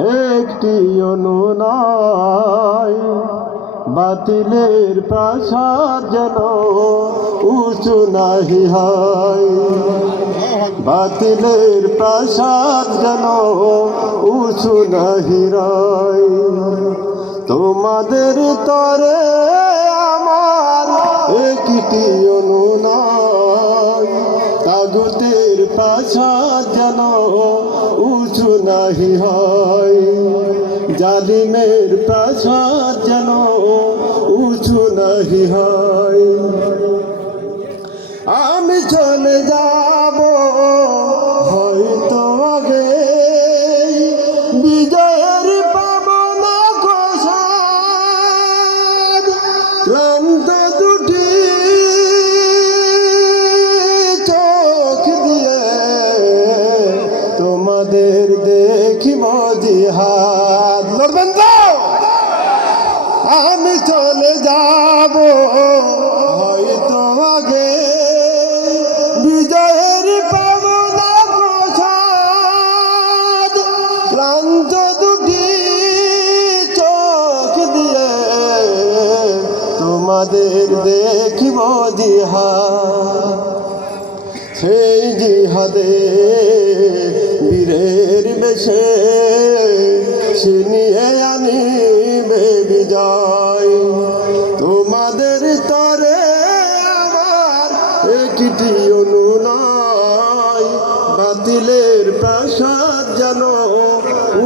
একটি অনুনয়, বাতিলের প্রাসাদ যেন উঁচু নাহি হয়। বাতিলের প্রাসাদ যেন উঁচু নাহি হয়। তোমাদের তরে আমার একটি অনুনয়, তাগুতের প্রাসাদ যেন উঁচু নাহি হয়। জালিমের প্রাসাদ যেন উঁচু নাহি হয়। আমি চলে যাব হয়তো আগে, বিজয়ের পাবনা কোষাদ। ক্লান্ত দুটি চোখ দিয়ে তোমাদের দেখিব জিহাদ। লড়বেন তো? আমি চলে যাব হয়তো আগে, বিজয়ের পাবনা কোষাদ। ক্লান্ত দুটি চোখ দিয়ে তোমাদের দেখিব জিহাদ। সেই জিহাদে বীরের বেশে ছিনিয়ে আনিবে বিজয়। তোমাদের তরে আমার একটি অনুনয়, বাতিলের প্রাসাদ যেন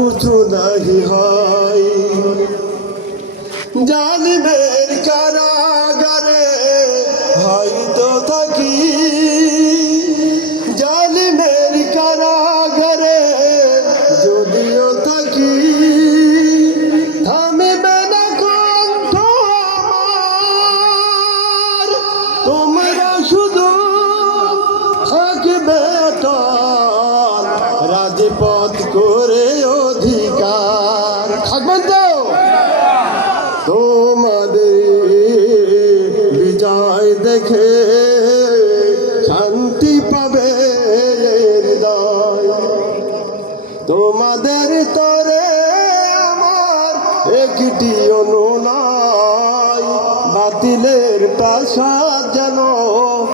উঁচু নাহি হয়। জালিমের কারাগারে হয়তো থাকি, জালিমের কারাগারে যদিও থাকি, থামিবে না কণ্ঠ আমার। তোমরা শুধু থাকবে অটল, রাজপথ করে অধিকার। থাকবেন তো? তোমাদের বিজয় দেখে শান্তি পাবে হৃদয়। তোমাদের তরে আমার একটি অনুনয়, বাতিলের প্রাসাদ যেন